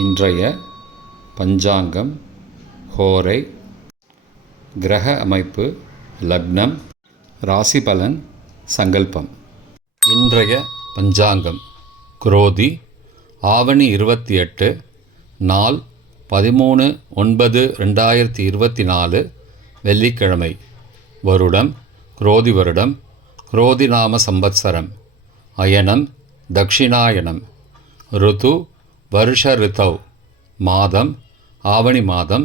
இன்றைய பஞ்சாங்கம், ஹோரை, கிரக அமைப்பு, லக்னம், ராசி பலன், சங்கல்பம். இன்றைய பஞ்சாங்கம் குரோதி, ஆவணி 28, நாள் 13/9/2024, வெள்ளிக்கிழமை. வருடம் குரோதி வருடம், குரோதி நாம சம்பத்சரம். அயனம் தக்ஷிணாயனம். ருது வருஷ ரிதவ். மாதம் ஆவணி மாதம்,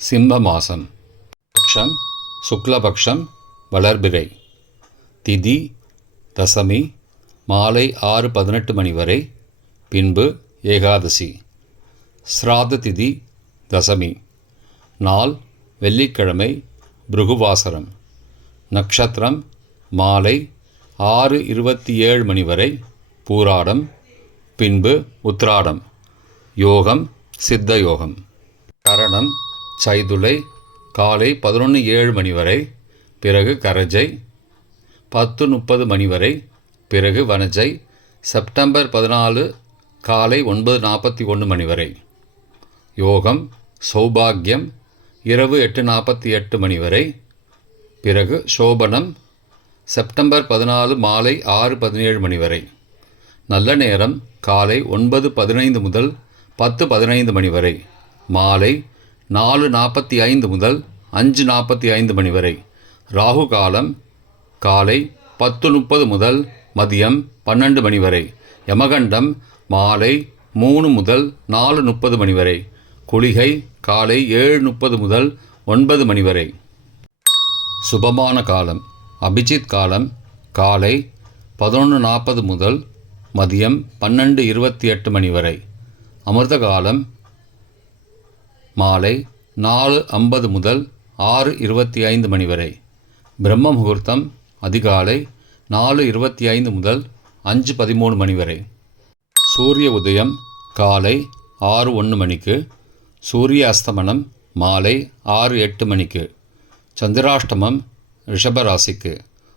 சிம்ம மாதம். பக்ஷம் சுக்லபக்ஷம், வளர்பிறை. திதி தசமி, மாலை 6:18 மணி வரை, பின்பு ஏகாதசி. ஸ்ராத திதி தசமி. நாள் வெள்ளிக்கிழமை, பிருகுவாசரம். நக்ஷத்திரம் மாலை 6:27 மணி வரை, பூராடம், பின்பு உத்ராடம். யோகம் சித்த யோகம். கரணம் சைதுளை, காலை 11:07 மணி வரை, பிறகு கரஜை. 10:30 மணி வரை, பிறகு வனஜை. செப்டம்பர் 14, காலை 9:41 மணி வரை. யோகம் சௌபாகியம், இரவு 8:48 மணி வரை, பிறகு சோபனம். செப்டம்பர் 14, மாலை 6:17 மணி வரை. நல்ல நேரம் காலை 9:15 முதல் 10:15 மணி வரை, மாலை 4:45 முதல் 5:45 மணி வரை. ராகு காலம் காலை 10:30 முதல் மதியம் 12 மணி வரை. யமகண்டம் மாலை 3 முதல் 4:30 மணி வரை. குளிகை காலை 7:30 முதல் 9 மணி வரை. சுபமான காலம் அபிஜித் காலம் காலை 11:40 முதல் மதியம் 12:28 மணி வரை. அமிர்த காலம் மாலை 4:50 முதல் 6:25 மணி வரை. பிரம்ம முகூர்த்தம் அதிகாலை 4:25 முதல் 5:13 மணி வரை. சூரிய உதயம் காலை 6:01 மணிக்கு. சூரிய அஸ்தமனம் மாலை 6:08 மணிக்கு. சந்திராஷ்டமம் ரிஷபராசிக்கு.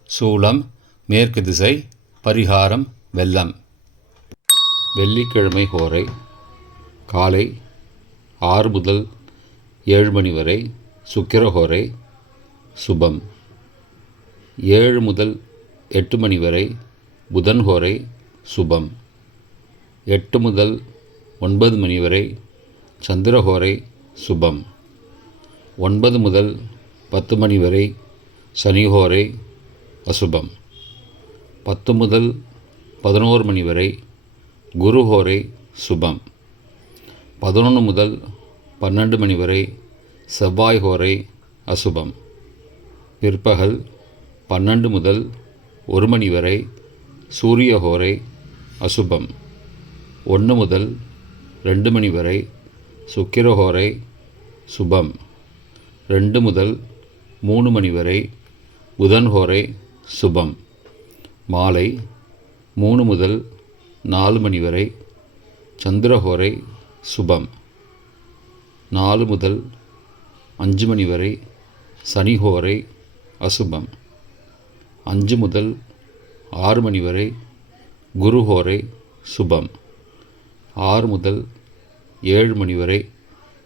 சூலம் மேற்கு திசை. பரிகாரம் வெல்லம். வெள்ளிக்கிழமை ஹோரை காலை 6 முதல் 7 மணி வரை, சுக்கிரஹோரை சுபம். 7 முதல் 8 மணி வரை, புதன் ஹோரை சுபம். 8 முதல் 9 மணி வரை, சந்திரஹோரை சுபம். 9 முதல் 10 மணி வரை, சனிஹோரை அசுபம். 10 முதல் 11 மணி வரை, குருஹோரை சுபம். 11 முதல் 12 மணி வரை, செவ்வாய் ஹோரை அசுபம். பிற்பகல் 12 முதல் 1 மணி வரை, சூரிய ஹோரை அசுபம். 1 முதல் 2 மணி வரை, சுக்கிரஹோரை சுபம். 2 முதல் 3 மணி வரை, புதன் ஹோரை சுபம். மாலை 3 முதல் 4 மணி வரை, சந்திரஹோரை சுபம். 4 முதல் 5 மணி வரை, சனிஹோரை அசுபம். 5 முதல் 6 மணி வரை, குருஹோரை சுபம். 6 முதல் 7 மணி வரை,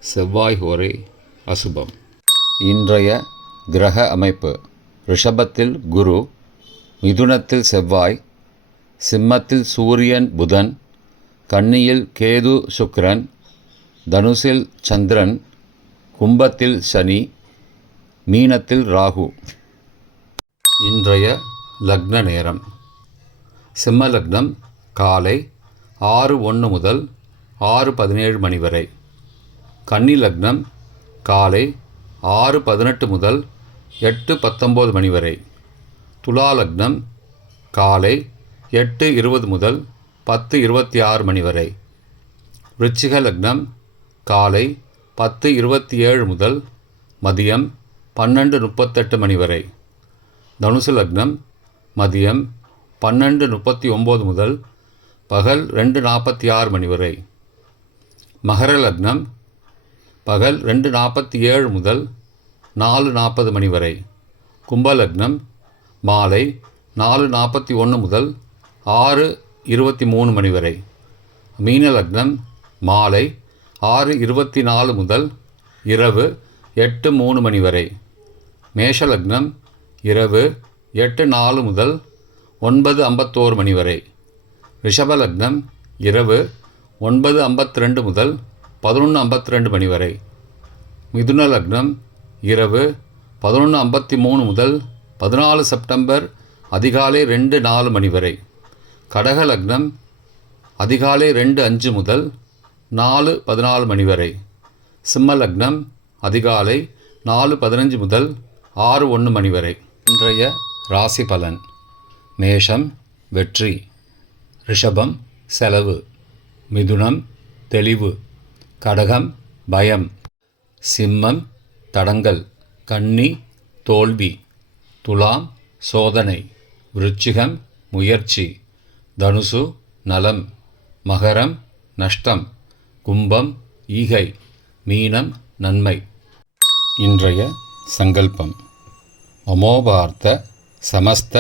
செவ்வாய் ஹோரை அசுபம். இன்றைய கிரக அமைப்பு. ரிஷபத்தில் குரு, மிதுனத்தில் செவ்வாய், சிம்மத்தில் சூரியன் புதன், கன்னியில் கேது சுக்கிரன், தனுசில் சந்திரன், கும்பத்தில் சனி, மீனத்தில் ராகு. இன்றைய லக்ன நேரம். சிம்ம லக்னம் காலை 6:01 முதல் 6:17 மணி வரை. கன்னி லக்னம் காலை 6:18 முதல் 8:19 மணி வரை. துலா லக்னம் காலை 8:20 முதல் 10:26 மணி வரை. விருச்சிக லக்னம் காலை 10:27 முதல் மதியம் 12:38 மணி வரை. தனுசு லக்னம் மதியம் 12:39 முதல் பகல் 2:46 மணி வரை. மகர லக்னம் பகல் 2:47 முதல் 4:40 மணி வரை. கும்ப லக்னம் மாலை 4:41 முதல் 6:23 மணி வரை. மீன லக்னம் மாலை 6:24 முதல் இரவு 8:03 மணி வரை. மேஷ லக்னம் இரவு 8:04 முதல் 9:51 மணி வரை. ரிஷப லக்னம் இரவு 9:52 முதல் 11:52 மணி வரை. மிதுன லக்னம் இரவு 11:53 முதல் 14 செப்டம்பர் அதிகாலை 2:04 மணி வரை. கடக லக்னம் அதிகாலை 2:05 முதல் 4:14 மணி வரை. சிம்ம லக்னம் அதிகாலை 4:15 முதல் 6:01 மணி வரை. இன்றைய ராசி பலன். மேஷம் வெற்றி, ரிஷபம் செலவு, மிதுனம் தெளிவு, கடகம் பயம், சிம்மம் தடங்கல், கன்னி தோல்வி, துலாம் சோதனை, விருச்சிகம் முயற்சி, தனுசு நலம், மகரம் நஷ்டம், கும்பம் ஈகை, மீனம் நன்மை. இன்றைய சங்கல்பம். அமோபார்த்த சமஸ்த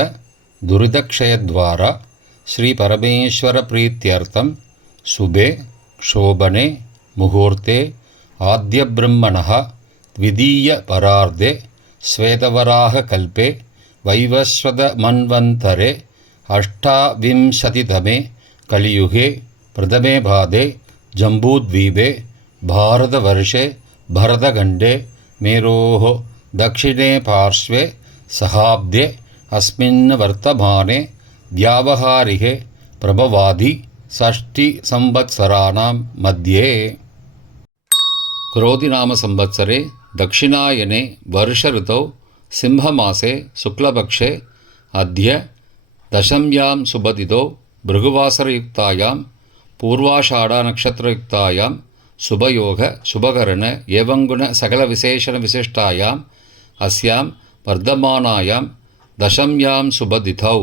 துரிதக்ஷயத்வாரா ஸ்ரீ பரமேஸ்வர பிரீத்யர்த்தம் சுபே க்ஷோபனே முகூர்த்தே ஆத்ய பிரம்மணः த்விதீய பரார்த்தே ஸ்வேதவராக கல்பே வைவஸ்வத மன்வந்தரே அஷ்டாவிம்சதிதமே கலியுகே பிரதமே பாதே ஜம்பூத்வீபே பாரதவர்ஷே பரதகண்டே மேரோः தக்ஷிணே பார்ஷ்வே சகாப்தே அஸ்மின் வர்த்தமானே வியாவஹாரிகே பிரபவாதி षष्टि संवत्सराणां मध्ये. क्रोधिनाम संवत्सरे दक्षिणायने वर्ष ऋतौ सिंहमासे शुक्लपक्षे अद्य दशम्यां शुभतिथौ भृगुवासरयुक्तायां पूर्वाषाढनक्षत्रयुक्तायां शुभयोग शुभकरण एवं गुण सकलविशेषणविशिष्टायाम् अस्यां वर्धमानायां दशम्यां शुभतिथौ